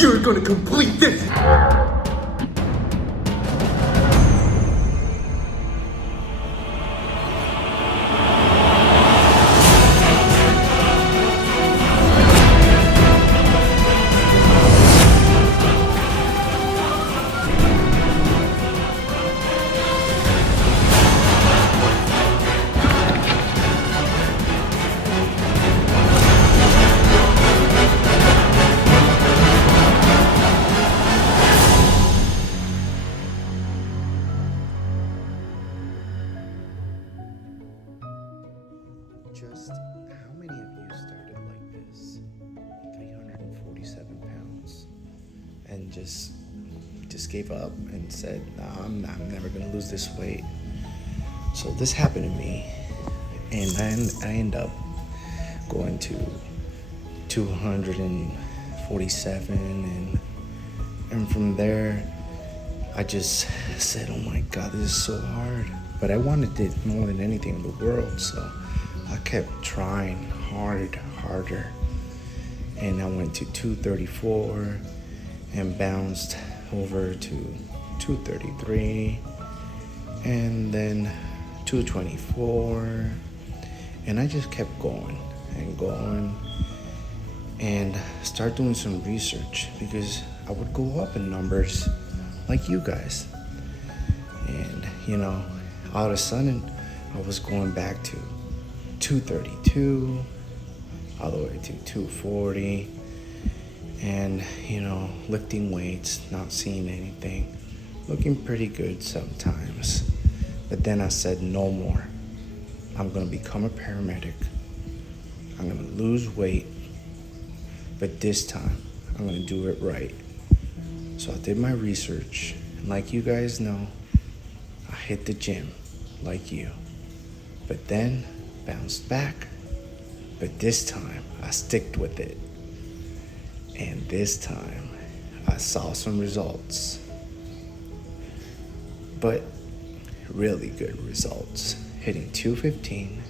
You're gonna complete this! Just how many of you started like this? 347 pounds and just gave up and said, no, I'm never gonna lose this weight. So this happened to me, and I end up going to 247, and from there I just said, oh my God, this is so hard. But I wanted it more than anything in the world, so I kept trying harder, and I went to 234 and bounced over to 233, and then 224, and I just kept going and start doing some research, because I would go up in numbers like you guys, and all of a sudden I was going back to 232, all the way to 240, and lifting weights, not seeing anything, looking pretty good sometimes. But then I said, no more. I'm gonna become a paramedic. I'm gonna lose weight, but this time I'm gonna do it right. So I did my research, and like you guys know, I hit the gym like you, but then bounced back. But this time I sticked with it, and this time I saw some results, but really good results, hitting 215.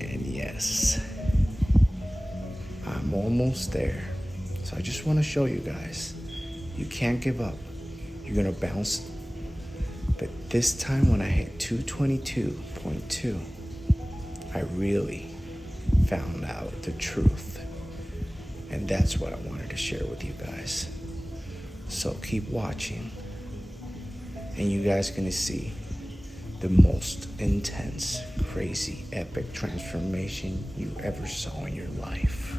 And yes, I'm almost there. So I just want to show you guys, you can't give up. You're gonna bounce. But this time when I hit 222.2, I really found out the truth. And that's what I wanted to share with you guys. So keep watching, and you guys are gonna see the most intense, crazy, epic transformation you ever saw in your life.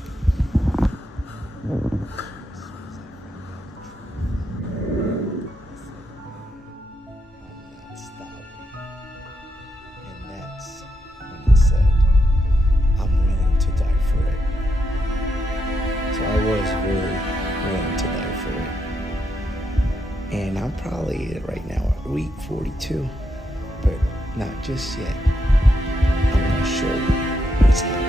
Was really willing to die for it. And I'm probably right now at week 42, but not just yet. I'm gonna show you what's happening.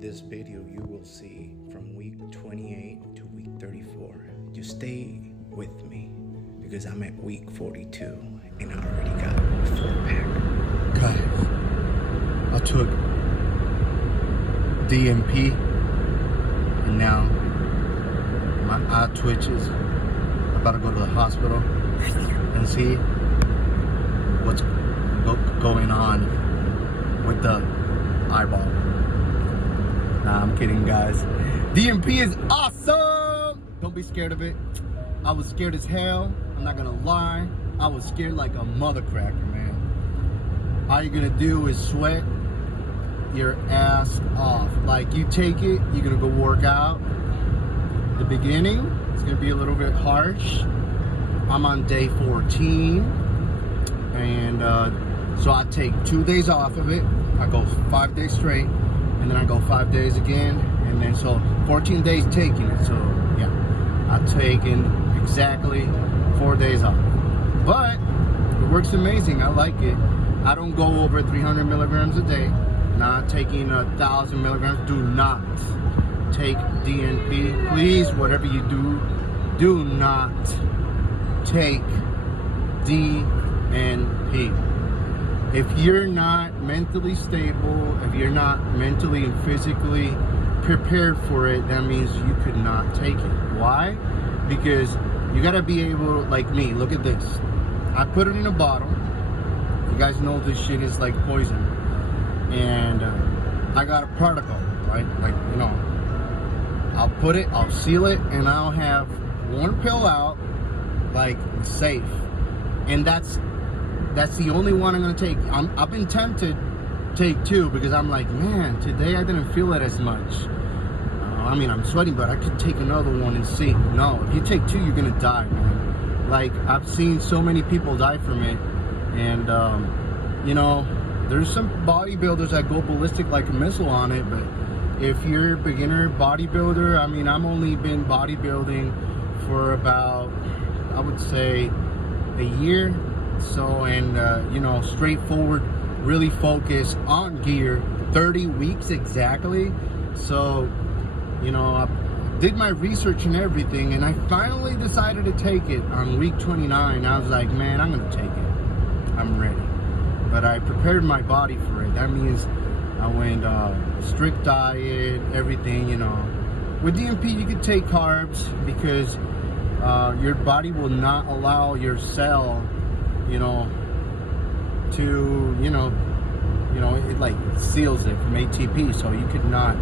This video you will see from week 28 to week 34. Just stay with me, because I'm at week 42 and I already got a 4-pack. Guys, took DNP, and now my eye twitches. I'm about to go to the hospital and see what's going on with the eyeball. Nah, I'm kidding, guys. DNP is awesome! Don't be scared of it. I was scared as hell. I'm not gonna lie. I was scared like a mother cracker, man. All you're gonna do is sweat your ass off. Like, you take it, you're gonna go work out. The beginning, it's gonna be a little bit harsh. I'm on day 14. And so I take 2 days off of it. I go 5 days straight. And then I go 5 days again. And then so 14 days taking it. So yeah, I've taken exactly 4 days off. But it works amazing. I like it. I don't go over 300 milligrams a day. Not taking 1,000 milligrams. Do not take DNP. Please, whatever you do, do not take DNP. If you're not mentally stable, if you're not mentally and physically prepared for it, that means you could not take it. Why? Because you gotta be able, like me, look at this. I put it in a bottle. You guys know this shit is like poison. And I got a protocol, right? Like, you know, I'll put it, I'll seal it, and I'll have one pill out, like, safe. And that's the only one I'm gonna take. I've been tempted to take two because I'm like, man, today I didn't feel it as much. I mean, I'm sweating, but I could take another one and see. No, if you take two, you're gonna die, man. Like, I've seen so many people die from it. And, you know, there's some bodybuilders that go ballistic like a missile on it, but if you're a beginner bodybuilder, I mean, I've only been bodybuilding for about, I would say, a year. So, and, you know, straightforward, really focus on gear, 30 weeks exactly. So, you know, I did my research and everything, and I finally decided to take it on week 29. I was like, man, I'm gonna take it. I'm ready. But I prepared my body for it. That means I went strict diet, everything, you know. With DNP, you can take carbs because your body will not allow your cell, you know, to, you know, it like seals it from ATP. So you could not,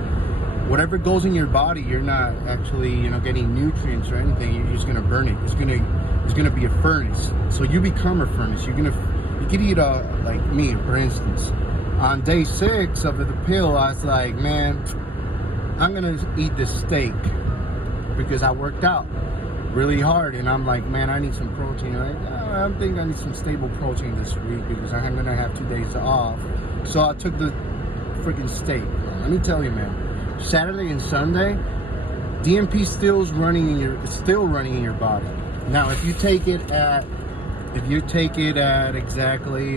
whatever goes in your body, you're not actually, you know, getting nutrients or anything. You're just gonna burn it. It's gonna be a furnace. So you become a furnace. You could eat like me, for instance. On day 6 of the pill, I was like, man, I'm gonna eat this steak because I worked out really hard, and I'm like, man, I need some protein. I think I need some stable protein this week because I'm gonna have 2 days off. So I took the freaking steak. Let me tell you, man, Saturday and Sunday, DNP still running in your body. Now, if you take it at exactly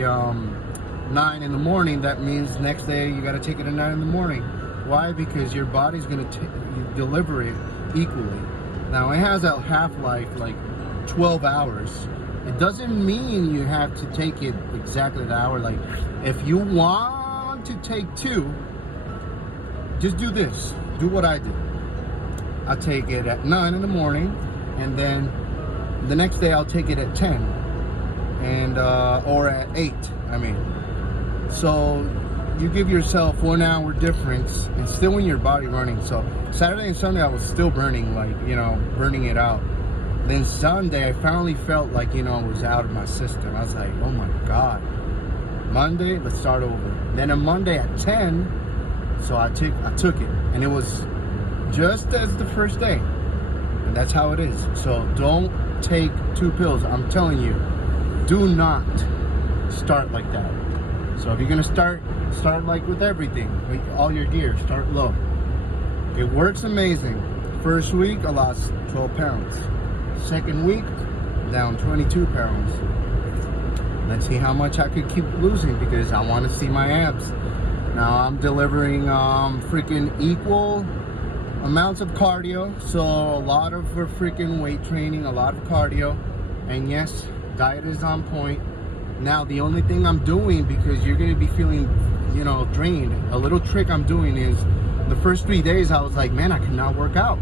9 in the morning, that means next day you got to take it at 9 in the morning. Why? Because your body's going to deliver it equally. Now, it has a half-life like 12 hours. It doesn't mean you have to take it exactly the hour. Like, if you want to take 2, just do this. Do what I did. I take it at 9 in the morning, and then the next day I'll take it at 10, and or at 8. I mean, so you give yourself 1 hour difference, and still in your body running. So Saturday and Sunday I was still burning, like, you know, burning it out. Then Sunday I finally felt like, you know, it was out of my system. I was like, oh my God. Monday, let's start over. Then on Monday at 10, so I took it, and it was just as the first day, and that's how it is. So don't take 2 pills. I'm telling you, do not start like that. So if you're gonna start like with everything, with all your gear, start low. It works amazing. First week I lost 12 pounds. Second week, down 22 pounds. Let's see how much I could keep losing because I want to see my abs. Now I'm delivering freaking equal amounts of cardio, so a lot of freaking weight training, a lot of cardio, and yes, diet is on point. Now the only thing I'm doing, because you're going to be feeling you know, drained. A little trick I'm doing is the first 3 days I was like, man, I cannot work out.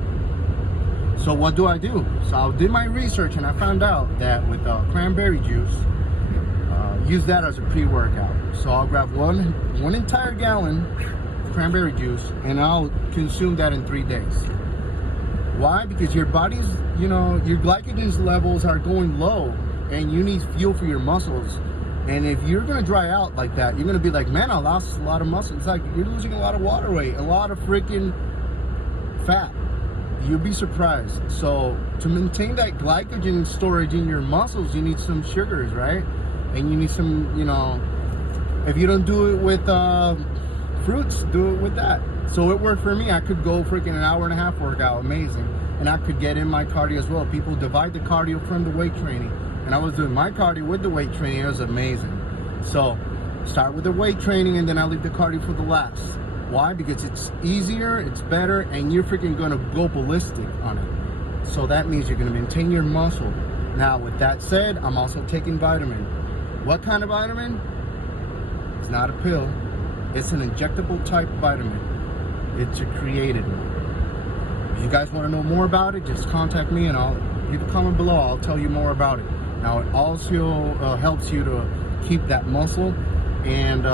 So what do? So I did my research and I found out that with cranberry juice, use that as a pre-workout. So I'll grab one entire gallon of cranberry juice and I'll consume that in 3 days. Why? Because your body's, you know, your glycogen levels are going low and you need fuel for your muscles. And if you're gonna dry out like that, you're gonna be like, man, I lost a lot of muscle. It's like you're losing a lot of water weight, a lot of freaking fat. You'll be surprised. So to maintain that glycogen storage in your muscles, you need some sugars, right? And you need some, you know, if you don't do it with fruits, do it with that. So it worked for me. I could go freaking an hour and a half workout, amazing. And I could get in my cardio as well. People divide the cardio from the weight training. And I was doing my cardio with the weight training. It was amazing. So start with the weight training and then I leave the cardio for the last. Why? Because it's easier, it's better, and you're freaking gonna go ballistic on it. So that means you're gonna maintain your muscle. Now, with that said, I'm also taking vitamin. What kind of vitamin? It's not a pill. It's an injectable type vitamin. It's a created one. If you guys want to know more about it, just contact me and I'll leave a comment below. I'll tell you more about it. Now, it also helps you to keep that muscle, and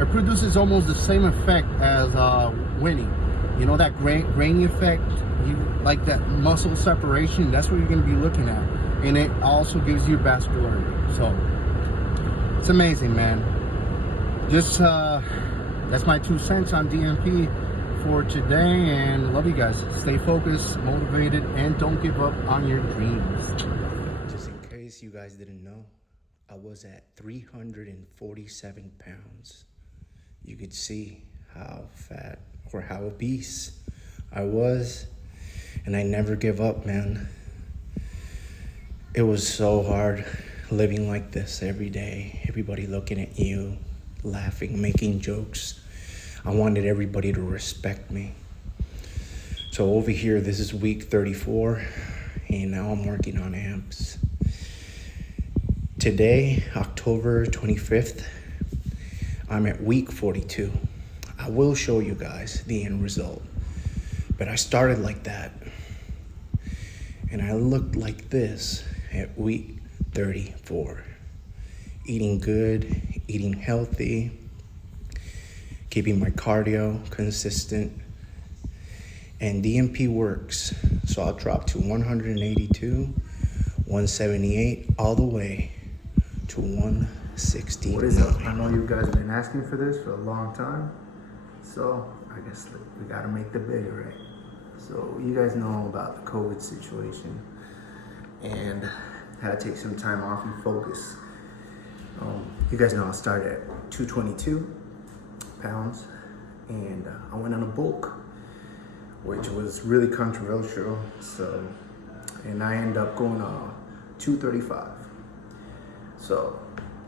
it produces almost the same effect as winning. You know that grainy effect? You like that muscle separation? That's what you're going to be looking at. And it also gives you vascularity. So it's amazing, man. Just that's my 2 cents on DNP for today, and love you guys. Stay focused, motivated, and don't give up on your dreams. Just in case you guys didn't know, I was at 347 pounds. You could see how fat or how obese I was, and I never give up, man. It was so hard living like this every day. Everybody looking at you, laughing, making jokes. I wanted everybody to respect me. So over here, this is week 34, and now I'm working on abs. Today, October 25th, I'm at week 42. I will show you guys the end result, but I started like that, and I looked like this at week 34. Eating good, eating healthy, keeping my cardio consistent, and DNP works. So I'll drop to 182, 178, all the way to 169. What is up? I know you guys have been asking for this for a long time, so I guess we gotta make the video, right? So you guys know about the COVID situation, and had to take some time off and focus. You guys know I started at 222 pounds, and I went on a bulk, which was really controversial. So, and I ended up going on 235. So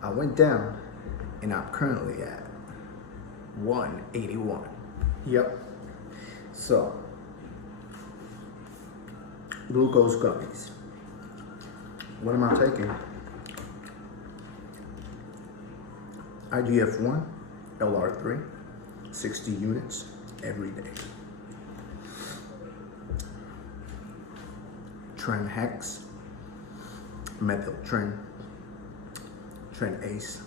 I went down, and I'm currently at 181. Yep. So glucose gummies. What am I taking? IGF-1, LR3, 60 units every day. Tren Hex, Methyl Tren, Tren Ace,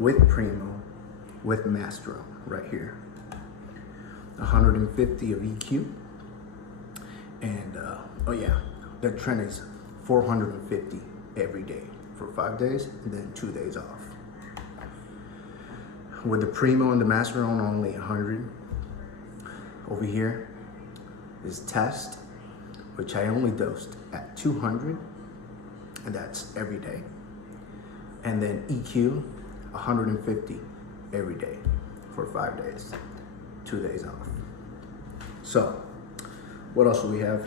with Primo, with Mastro right here. 150 of EQ. And oh yeah, the trend is 450 every day for 5 days, and then 2 days off. With the Primo and the Master on only 100. Over here is Test, which I only dosed at 200, and that's every day. And then EQ, 150 every day for 5 days, 2 days off. So, what else do we have?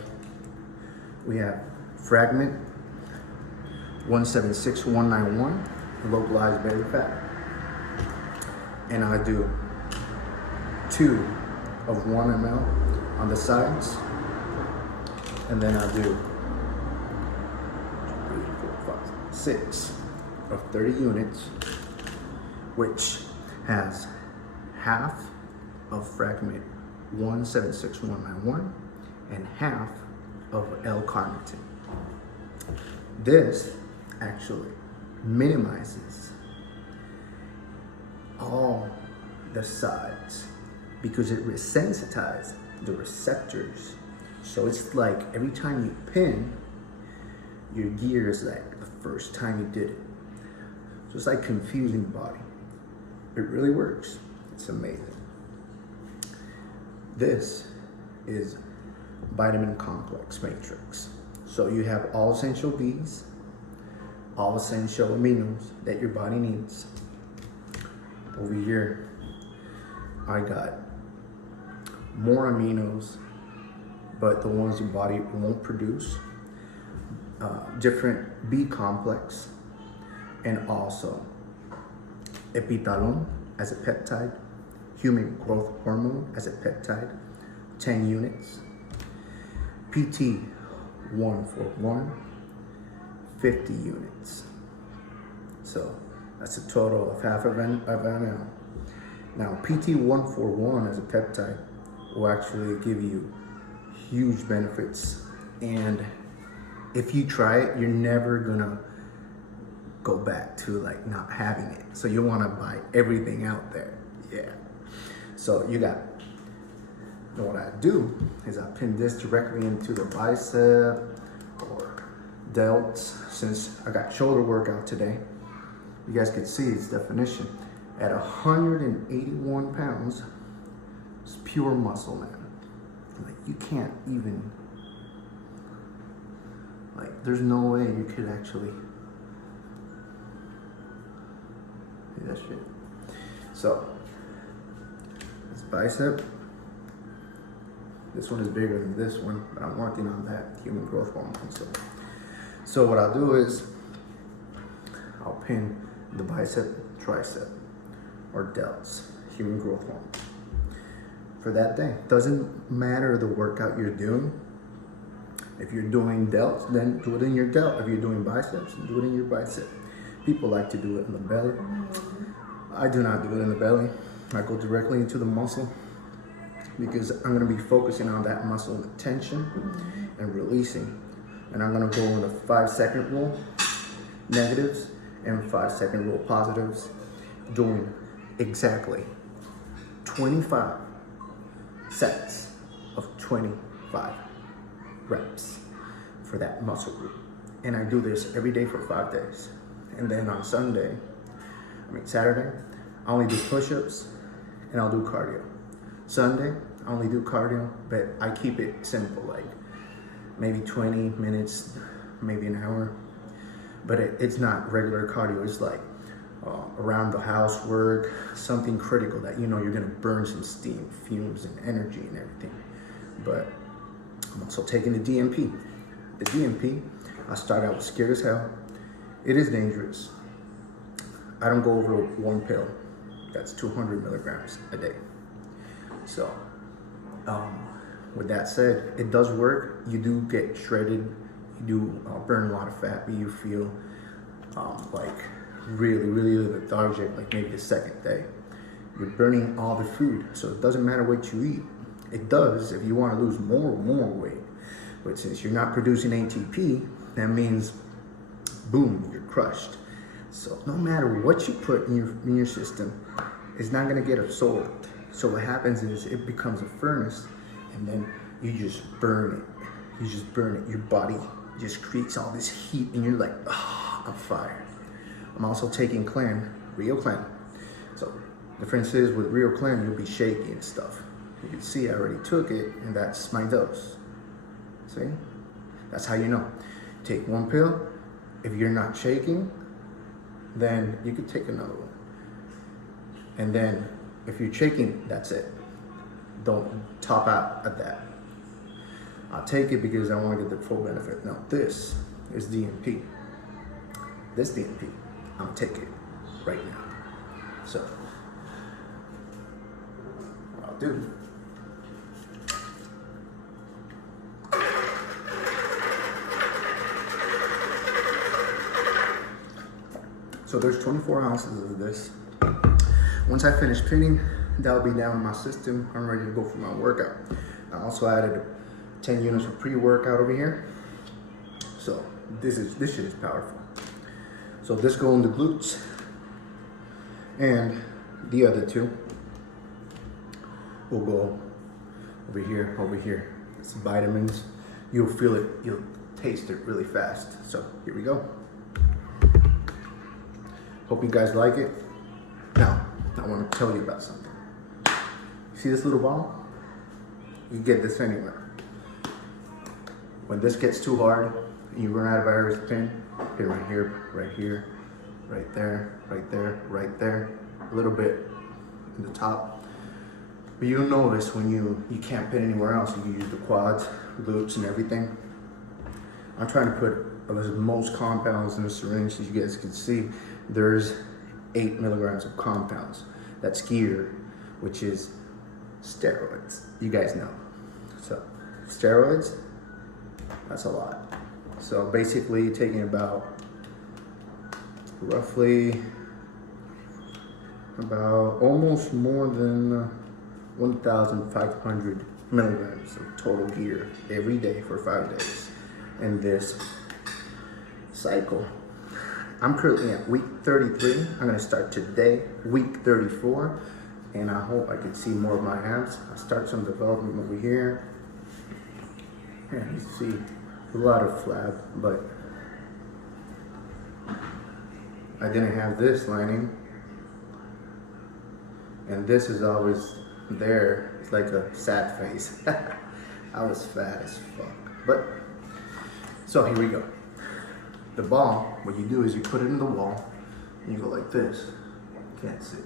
We have Fragment, 176191, localized belly fat. And I do 2 of 1 ml on the sides. And then I do 3, 4, 5, 6 of 30 units, which has half of fragment 176191 and half of L-carnitine. This actually minimizes all the sides because it resensitizes the receptors. So it's like every time you pin, your gear is like the first time you did it. So it's like confusing the body. It really works. It's amazing. This is vitamin complex matrix. So you have all essential Bs, all essential aminos that your body needs. Over here, I got more aminos, but the ones your body won't produce. Different B complex, and also epitalon as a peptide, human growth hormone as a peptide, 10 units, PT 141, 50 units. So that's a total of half of ml. Now PT 141 as a peptide will actually give you huge benefits, and if you try it, you're never gonna go back to like not having it. So you wanna buy everything out there. Yeah. So you got, what I do is I pin this directly into the bicep or delts. Since I got shoulder workout today, you guys can see its definition. At 181 pounds, it's pure muscle, man. Like you can't even, like there's no way you could actually do that shit. So, this bicep, this one is bigger than this one, but I'm working on that human growth hormone. So what I'll do is, I'll pin the bicep, tricep, or delts, human growth hormone, for that day. Doesn't matter the workout you're doing. If you're doing delts, then do it in your delt. If you're doing biceps, do it in your bicep. People like to do it in the belly. I do not do it in the belly. I go directly into the muscle because I'm gonna be focusing on that muscle tension and releasing. And I'm gonna go in the 5-second rule, negatives, and 5-second rule, positives, doing exactly 25 sets of 25 reps for that muscle group. And I do this every day for 5 days. And then on Saturday, I only do push-ups and I'll do cardio. Sunday, I only do cardio, but I keep it simple, like maybe 20 minutes, maybe an hour. But it's not regular cardio, it's like around the house work, something critical that you know you're gonna burn some steam, fumes, and energy and everything. But I'm also taking the DNP. The DNP, I start out scared as hell. It is dangerous. I don't go over one pill. That's 200 milligrams a day. So, with that said, it does work. You do get shredded. You do burn a lot of fat, but you feel like really lethargic, like maybe the second day. You're burning all the food, so it doesn't matter what you eat. It does if you want to lose more weight. But since you're not producing ATP, that means, boom, you're crushed. So no matter what you put in your system, it's not gonna get absorbed. So what happens is it becomes a furnace, and then you just burn it. You just burn it. Your body just creates all this heat, and you're like, ah, I'm fired. I'm also taking Clan, Rio Clan. So difference is with Rio Clan, you'll be shaky and stuff. You can see I already took it, and that's my dose. See? That's how you know. Take one pill. If you're not shaking, then you could take another one. And then if you're shaking, that's it. Don't top out at that. I'll take it because I want to get the full benefit. Now this is DNP. This DNP, I'm gonna take it right now. So, what I'll do, So there's 24 ounces of this. Once I finish pinning, that'll be down in my system. I'm ready to go for my workout. I also added 10 units of pre-workout over here. So this shit is powerful. So this go in the glutes, and the other two will go over here, over here. It's vitamins. You'll feel it, you'll taste it really fast. So here we go. Hope you guys like it. Now, I want to tell you about something. See this little ball? You get this anywhere. When this gets too hard and you run out of areas to pin, pin right here, right here, right there, right there, right there, a little bit in the top. But you'll notice when you can't pin anywhere else, you can use the quads, glutes, and everything. I'm trying to put the most compounds in the syringe. As you guys can see, there's 8 milligrams of compounds. That's gear, which is steroids. You guys know. So steroids, that's a lot. So basically taking about roughly about almost more than 1,500 milligrams of total gear every day for 5 days. And this cycle, I'm currently at week 33. I'm gonna start today, week 34, and I hope I can see more of my abs. I start some development over here. And you see a lot of flab, but I didn't have this lining. And this is always there. It's like a sad face. I was fat as fuck. But, so here we go. The ball, what you do is you put it in the wall and you go like this. Can't see.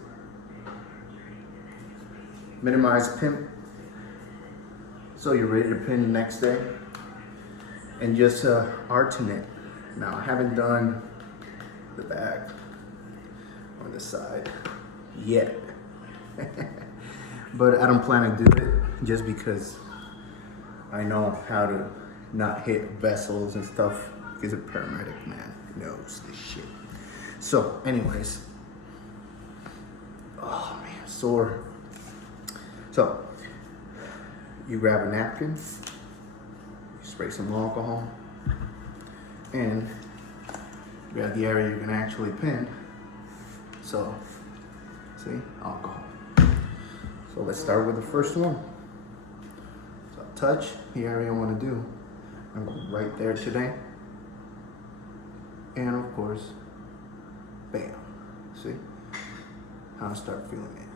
Minimize pin. So you're ready to pin the next day. And just alternate. Now I haven't done the back on the side yet. But I don't plan to do it just because I know how to not hit vessels and stuff, because a paramedic man knows this shit. So anyways, oh man, sore. So you grab a napkin, you spray some alcohol, and grab the area you can actually pin. So see, alcohol. So let's start with the first one. So touch the area I want to do. I'm going right there today. And of course, bam. See how I start feeling it.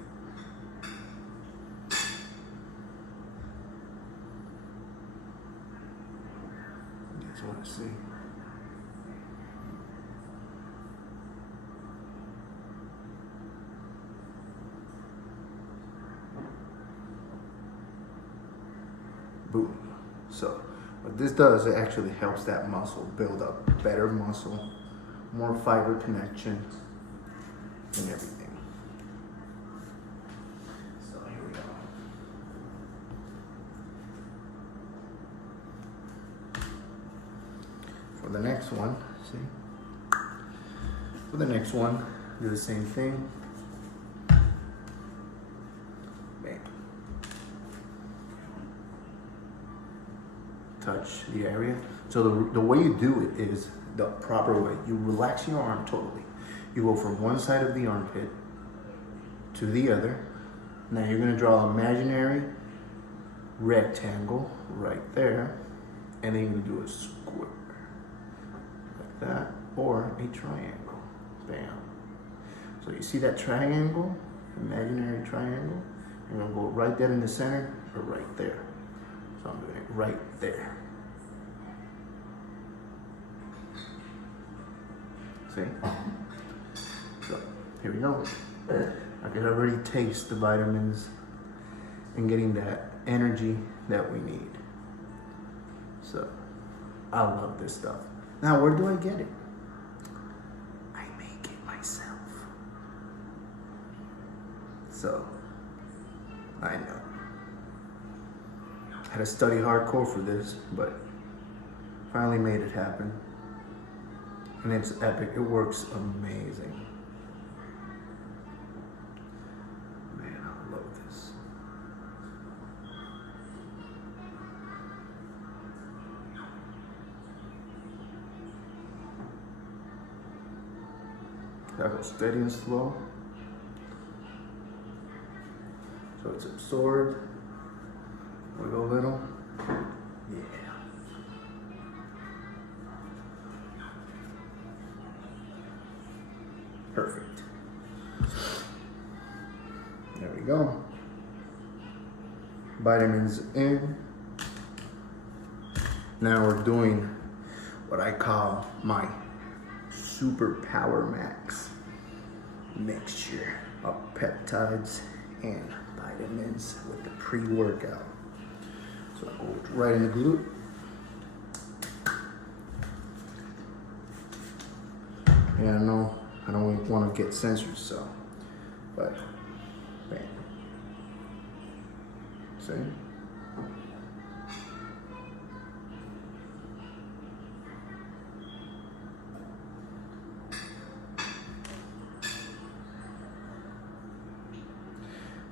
That's what I see. Boom. So what this does, it actually helps that muscle build up better muscle, more fiber connection, and everything. So here we go. For the next one, see? For the next one, do the same thing. Bam. Touch the area. So the way you do it is the proper way. You relax your arm totally. You go from one side of the armpit to the other. Now you're gonna draw an imaginary rectangle right there, and then you're gonna do a square like that, or a triangle. Bam. So you see that triangle, imaginary triangle? You're gonna go right there in the center or right there. So I'm doing it right there. See? So here we go. I can already taste the vitamins and getting that energy that we need. So I love this stuff. Now, where do I get it? I make it myself. So I know. I had to study hardcore for this, but finally made it happen. and it's epic. It works amazing. Man, I love this. That goes steady and slow. So it's absorbed. Wiggle a little. Yeah. Perfect. There we go. Vitamins in. Now we're doing what I call my Super Power Max mixture of peptides and vitamins with the pre-workout. So I go right in the glute. Yeah, no, I don't want to get censored, so, but, bam. See?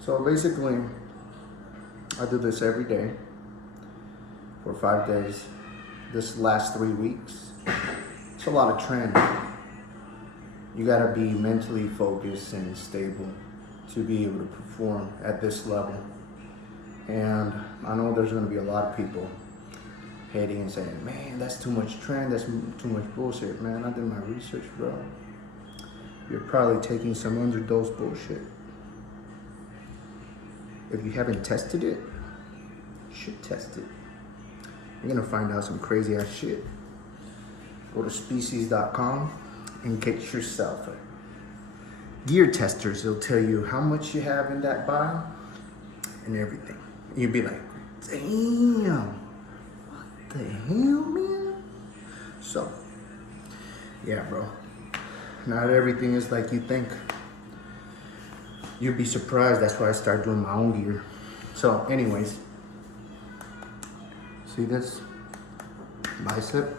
So basically, I do this every day for 5 days. This last 3 weeks, it's a lot of training. You gotta be mentally focused and stable to be able to perform at this level. And I know there's gonna be a lot of people hating and saying, man, that's too much trend, that's too much bullshit. Man, I did my research, bro. You're probably taking some underdose bullshit. If you haven't tested it, you should test it. You're gonna find out some crazy ass shit. Go to species.com and get yourself a gear testers. They'll tell you how much you have in that vial and everything. You'll be like, damn, what the hell, man? So, yeah, bro. Not everything is like you think. You'd be surprised. That's why I started doing my own gear. So anyways, see this? Bicep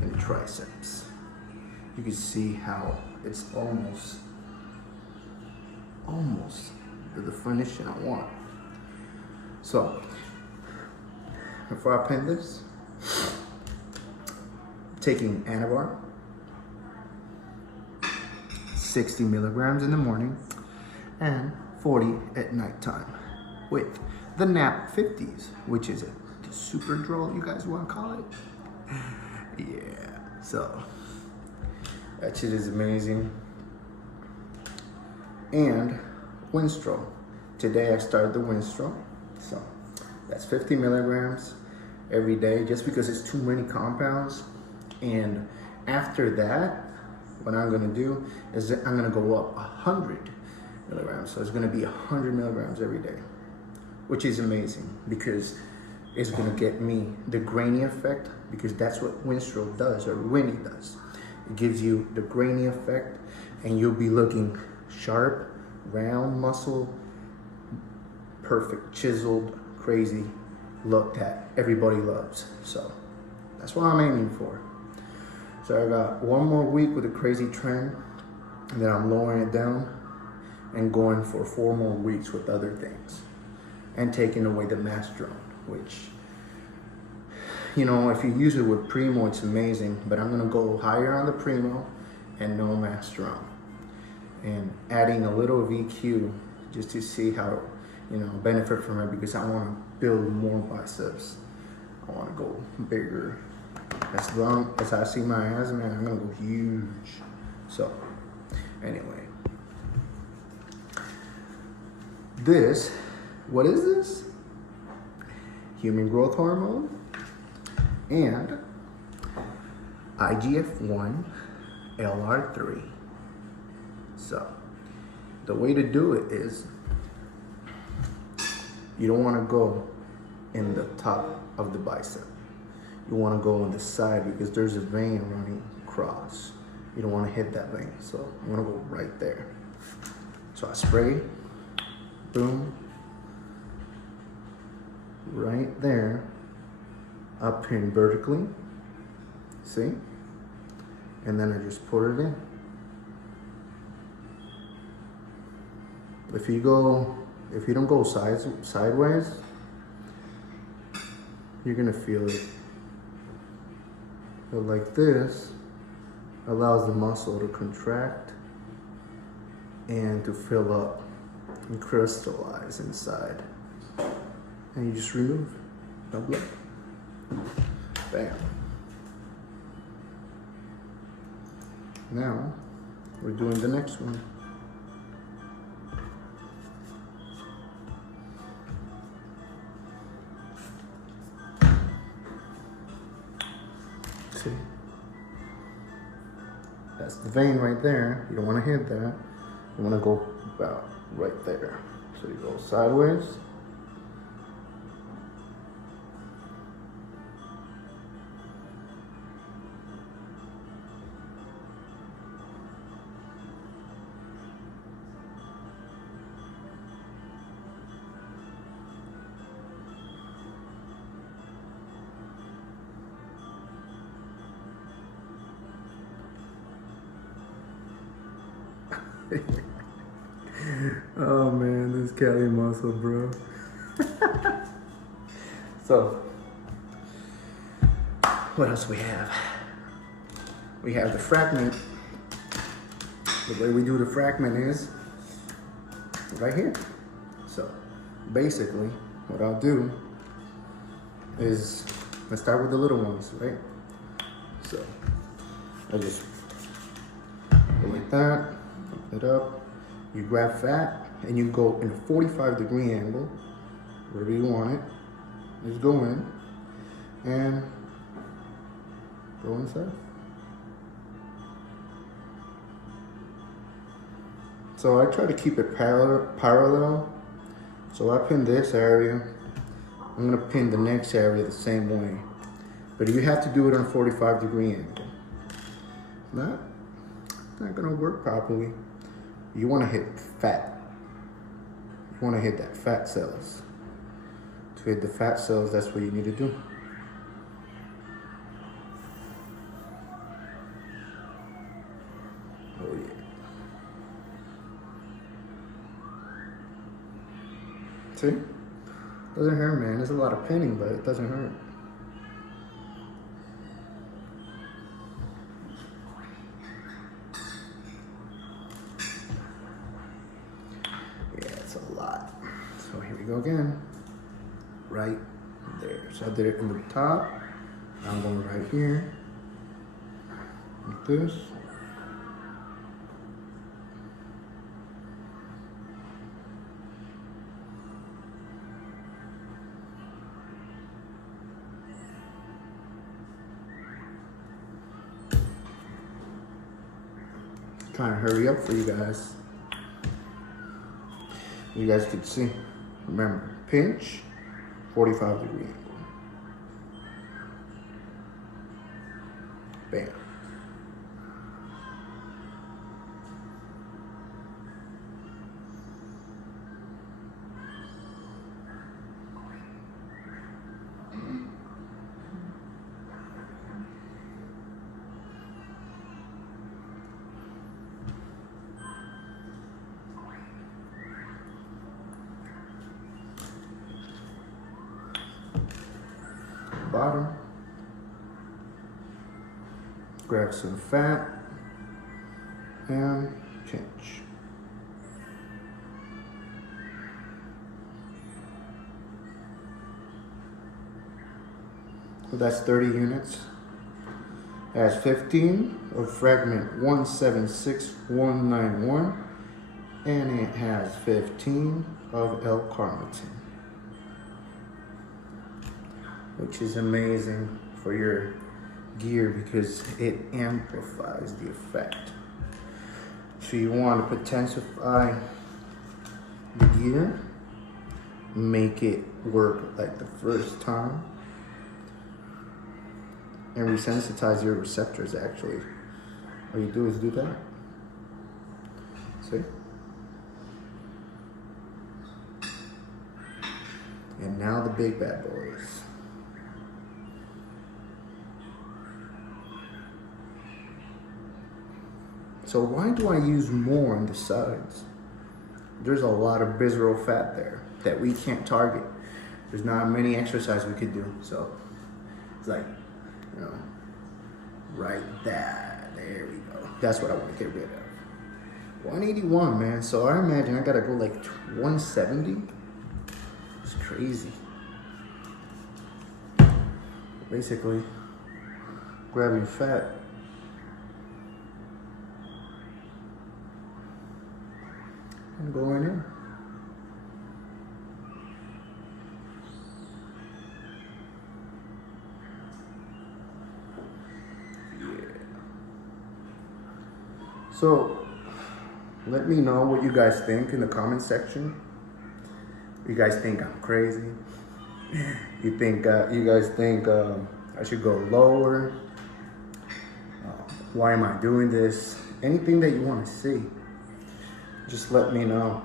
and triceps. You can see how it's almost to the finish I want. So before I pin this, taking Anavar, 60 milligrams in the morning and 40 at nighttime with the nap 50s, which is a super draw, you guys want to call it? Yeah, so that shit is amazing. And Winstrol. Today I started the Winstrol, so that's 50 milligrams every day, just because it's too many compounds. And after that, what I'm gonna do is I'm gonna go up 100 milligrams. So it's gonna be 100 milligrams every day, which is amazing because it's gonna get me the grainy effect, because that's what Winstrol does, or Winnie does. It gives you the grainy effect, and you'll be looking sharp, round muscle, perfect, chiseled, crazy look that everybody loves. So that's what I'm aiming for. So I got one more week with a crazy trend, and then I'm lowering it down and going for 4 more weeks with other things and taking away the mastrone, which, you know, if you use it with Primo, it's amazing, but I'm gonna go higher on the Primo and no mastrone, and adding a little VQ just to see how, you know, benefit from it, because I wanna build more biceps. I wanna go bigger. As long as I see my ass, man, I'm gonna go huge. So, anyway. This, what is this? Human growth hormone and IGF-1 LR3. So, the way to do it is, you don't want to go in the top of the bicep. You want to go on the side, because there's a vein running across. You don't want to hit that vein. So I'm going to go right there. So I spray, boom, right there, up in vertically, see? and then I just put it in. If you don't go sideways, you're gonna feel it. But like this allows the muscle to contract and to fill up and crystallize inside. And you just remove. No blood. Bam. Now we're doing the next one. See? That's the vein right there. You don't want to hit that. You want to go about right there. So you go sideways. Oh man, this Cali muscle, bro. So, what else we have? We have the fragment. The way we do the fragment is right here. So, basically, what I'll do is, let's start with the little ones, right? So, I just go like that, open it up. You grab fat and you go in a 45-degree angle, wherever you want it. Just go in and go inside. So I try to keep it parallel. So I pin this area. I'm gonna pin the next area the same way. But you have to do it on a 45-degree angle. It's not gonna work properly. You want to hit fat. You want to hit that fat cells. To hit the fat cells, that's what you need to do. Oh yeah. See? Doesn't hurt, man. There's a lot of pinning, but it doesn't hurt. So here we go again, right there. So I did it from the top. Now I'm going right here, like this. Trying to hurry up for you guys. You guys can see. Remember, pinch, 45-degree angle. Bam. Bottom, grab some fat and pinch. So that's 30 units. It has 15 of fragment 176191 and it has 15 of L-carnitine, which is amazing for your gear because it amplifies the effect. So you want to potentiify the gear, make it work like the first time, and resensitize your receptors actually. All you do is do that. See? And now the big bad boys. So why do I use more on the sides? There's a lot of visceral fat there that we can't target. There's not many exercises we could do. So it's like, you know, right there. There we go. That's what I want to get rid of. 181, man. So I imagine I gotta go like 170. It's crazy. Basically, grabbing fat. And going in. So, let me know what you guys think in the comment section. You guys think I'm crazy? You guys think I should go lower? Why am I doing this? Anything that you want to see, just let me know.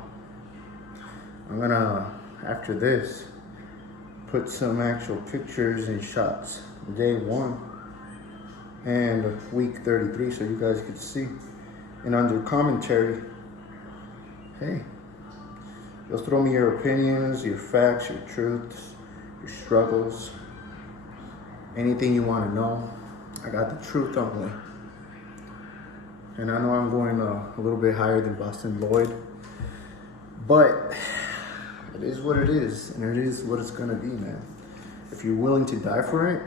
I'm gonna, after this, put some actual pictures and shots day 1 and week 33 so you guys could see. And under commentary, hey, just throw me your opinions, your facts, your truths, your struggles, anything you want to know. I got the truth only. And I know I'm going a little bit higher than Boston Lloyd, but it is what it is, and it is what it's gonna be, man. If you're willing to die for it,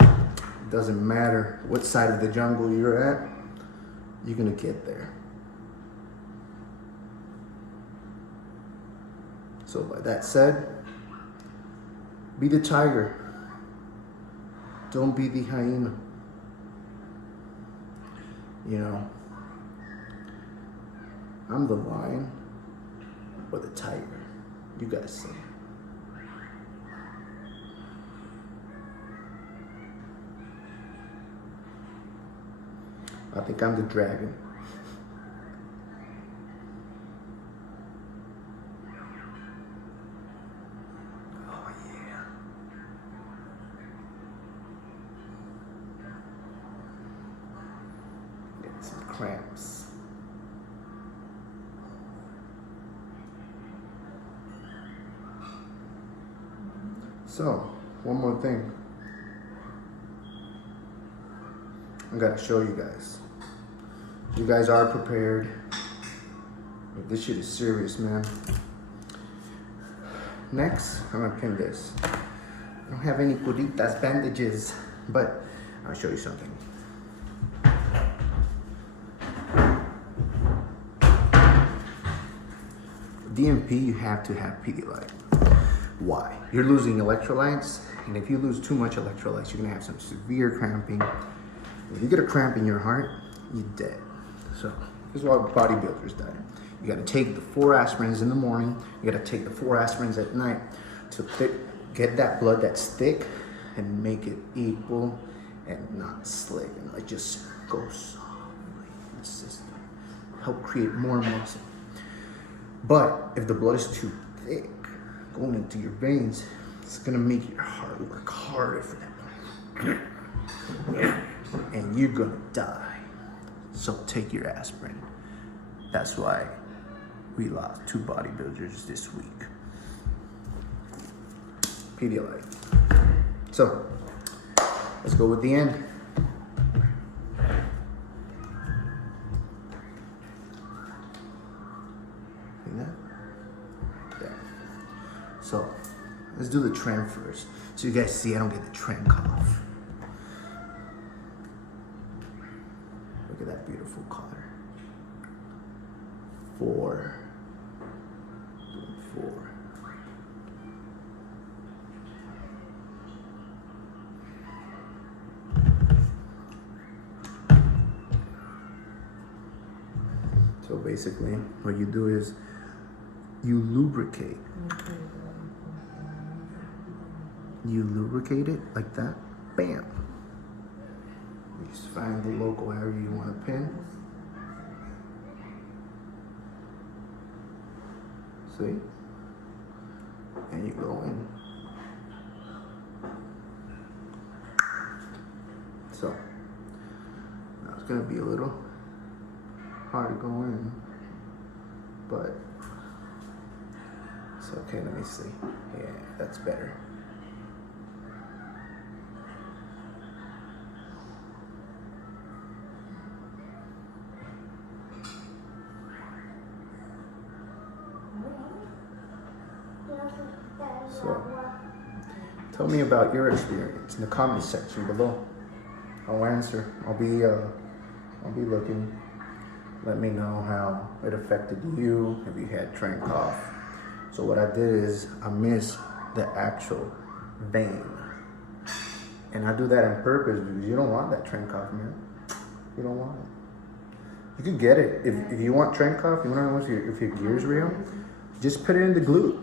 it doesn't matter what side of the jungle you're at, you're gonna get there. So by that said, be the tiger. Don't be the hyena. You know, I'm the lion or the tiger. You guys say. I think I'm the dragon. Oh yeah. Getting some cramps. So, one more thing. I gotta show you guys. You guys are prepared. But this shit is serious, man. Next, I'm gonna pin this. I don't have any curitas bandages, but I'll show you something. DNP, you have to have Pedialyte. Why? You're losing electrolytes, and if you lose too much electrolytes, you're gonna have some severe cramping. If you get a cramp in your heart, you're dead. So, this is why bodybuilders die. You gotta take the 4 aspirins in the morning, you gotta take the 4 aspirins at night to get that blood that's thick and make it equal and not slick. And like just go softly in the system. Help create more muscle. But if the blood is too thick, going into your veins, it's gonna make your heart work harder for that blood. And you're gonna die. So take your aspirin. That's why we lost 2 bodybuilders this week. Pedialyte. So, let's go with the end. See that? There. So, let's do the trend first. So you guys see I don't get the trend cough. Look at that beautiful color. 4. Doing 4. So basically, what you do is you lubricate. You lubricate it like that. Bam. You just find the local area you want to pin. See? And you go in. So, now it's going to be a little hard to go in, but it's okay. Let me see. Yeah, that's better. So, tell me about your experience in the comment section below. I'll answer. I'll be looking. Let me know how it affected you, if you had train cough. So what I did is I missed the actual vein. And I do that on purpose because you don't want that train cough, man. You don't want it. You can get it. If you want train cough, you want to know if your gear's real, just put it in the glute.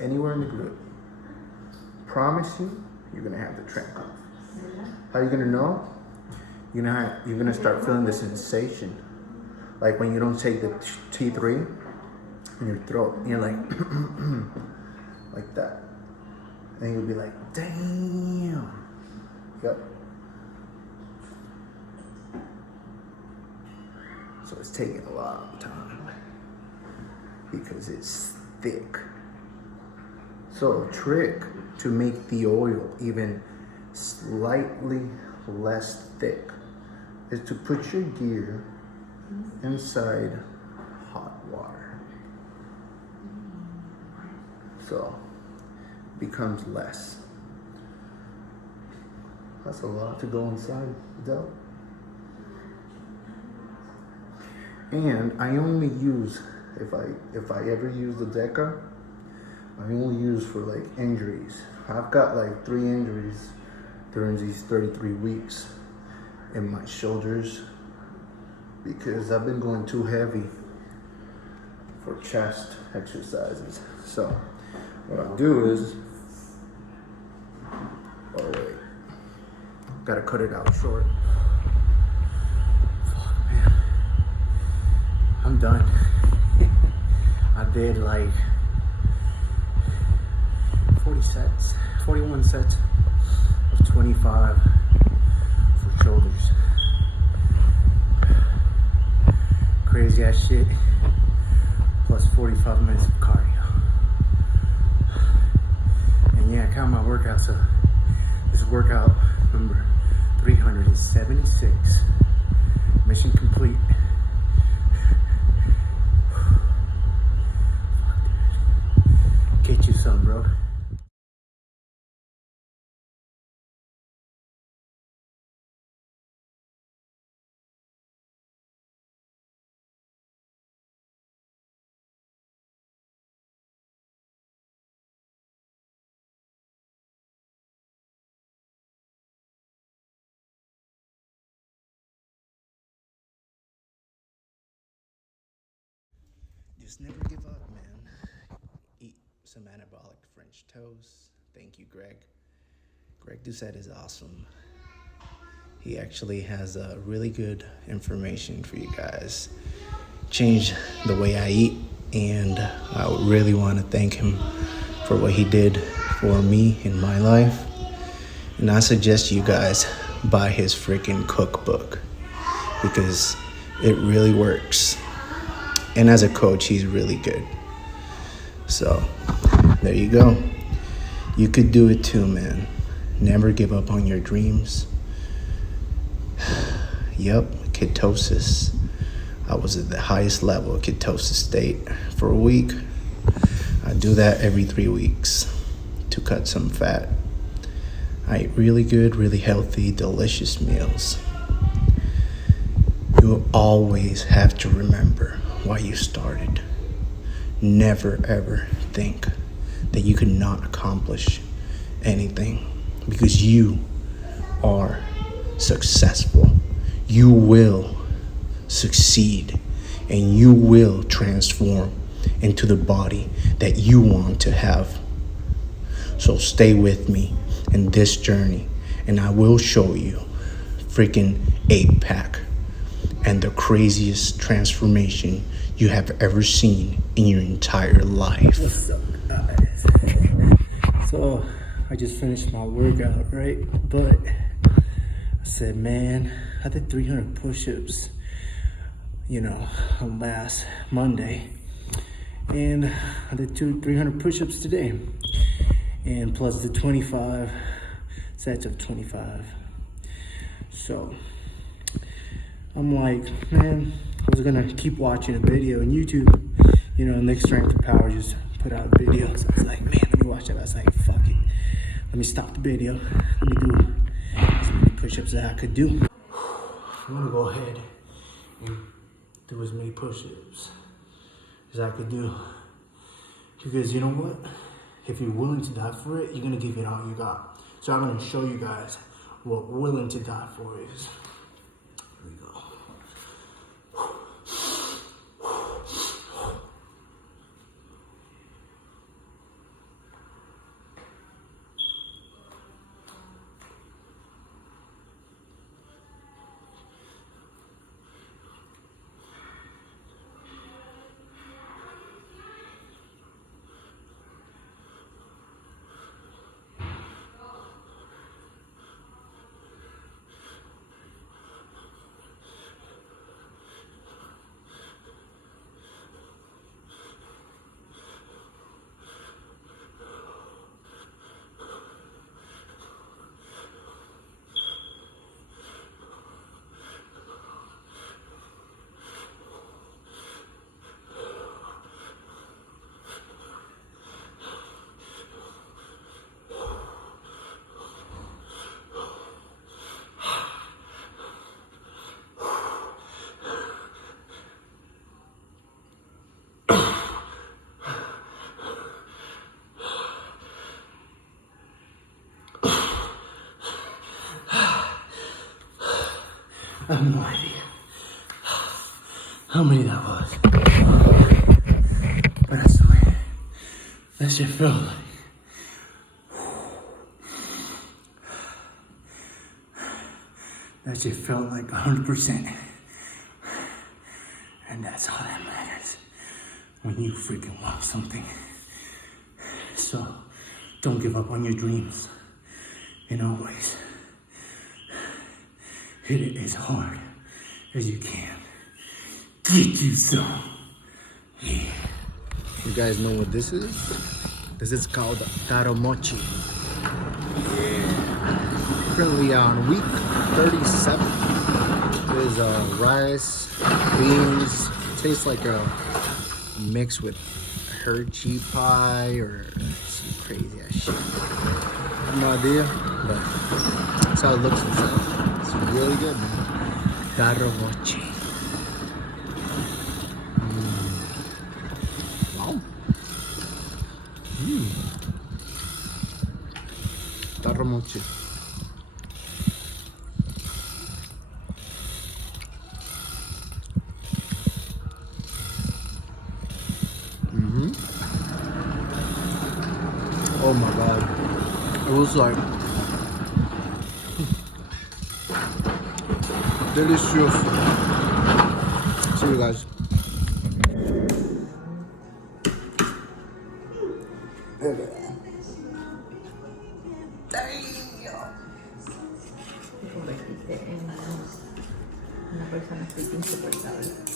Anywhere in the glute. Promise you, you're gonna have the train cough. How are you gonna know? You're gonna start feeling the sensation. Like when you don't take the T3 in your throat, and you're like, like that. And you'll be like, damn. Yep. So it's taking a long time because it's thick. So a trick to make the oil even slightly less thick is to put your gear inside hot water. So it becomes less. That's a lot to go inside, though. And I only use, if I ever use the Deca, I only use for like injuries. I've got like 3 injuries during these 33 weeks in my shoulders because I've been going too heavy for chest exercises. So what I'll do is, oh wait, gotta cut it out short. Fuck, man, I'm done. I did like 41 sets of 25 for shoulders. Crazy ass shit, plus 45 minutes of cardio. And yeah, I count my workout, so this is workout number 376. Mission complete. Get you some, bro. Just never give up, man. Eat some anabolic French toast. Thank you, Greg. Greg Doucette is awesome. He actually has really good information for you guys. Changed the way I eat, and I really want to thank him for what he did for me in my life. And I suggest you guys buy his freaking cookbook because it really works. And as a coach, he's really good. So, there you go. You could do it too, man. Never give up on your dreams. Yep, ketosis. I was at the highest level of ketosis state for a week. I do that every 3 weeks to cut some fat. I eat really good, really healthy, delicious meals. You always have to remember why you started. Never ever think that you could not accomplish anything because you are successful. You will succeed and you will transform into the body that you want to have. So stay with me in this journey and I will show you freaking 8-pack and the craziest transformation you have ever seen in your entire life. What's up, guys? So I just finished my workout, right? But I said, man, I did 300 push-ups. you know, last Monday. And I did 300 push-ups today. And plus the 25 sets of 25. So I'm like, man, I was gonna keep watching a video on YouTube, you know, and Strength and Power just put out a video. So I was like, man, let me watch it. I was like, fuck it. Let me stop the video. Let me do as many push-ups that I could do. I'm gonna go ahead and do as many push-ups as I could do. Because you know what? If you're willing to die for it, you're gonna give it all you got. So I'm gonna show you guys what willing to die for is. Here we go. I have no idea how many that was. But I swear, that shit felt like. That shit felt like 100%. And that's all that matters when you freaking want something. So, don't give up on your dreams. And always hit it as hard as you can. Get you some. Yeah. You guys know what this is? This is called taro mochi. Yeah. Currently on week 37. There's rice, beans. Tastes like a mix with Hershey pie or some crazy ass shit. I have no idea, but that's how it looks inside. It's really good, man. Taro mochi. Wow. Taro mochi. Oh my god. It was like delicious. See you guys. Convertiste en una persona fit insoportable.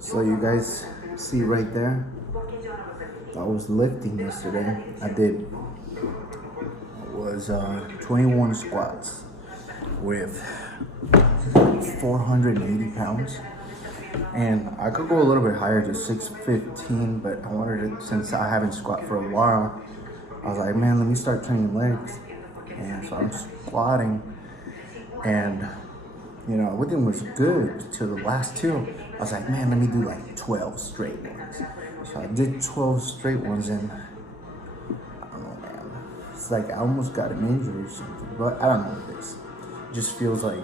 So you guys see right there, I was lifting yesterday. I did was 21 squats with 480 pounds. And I could go a little bit higher to 615, but I wanted to, since I haven't squat for a while, I was like, man, let me start training legs. And so I'm squatting, and you know, everything was good till the last two. I was like, man, let me do like 12 straight ones. So I did 12 straight ones, and I don't know, man. It's like I almost got an injury or something, but I don't know what it is. It just feels like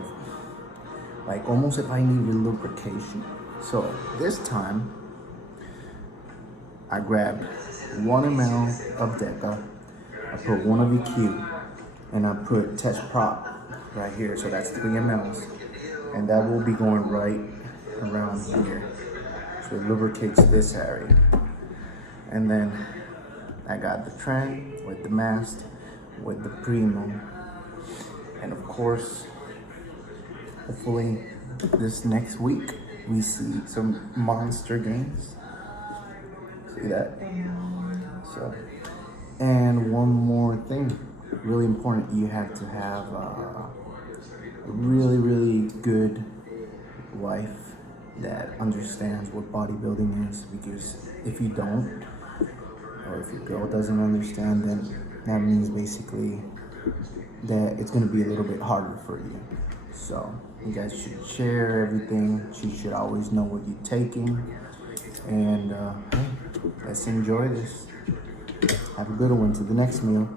almost if I needed lubrication. So this time, I grabbed 1 ml of Deca, I put 1 of EQ, and I put Test Prop right here, so that's 3 mLs. And that will be going right around here. So it lubricates this area. And then I got the Trend with the Mast, with the Primo. And of course, hopefully this next week we see some monster gains. See that? So, and one more thing, really important, you have to have a really good wife that understands what bodybuilding is, because if you don't, or if your girl doesn't understand, then that means basically that it's going to be a little bit harder for you. So you guys should share everything. She should always know what you're taking. And hey, let's enjoy this. Have a good one. To the next meal.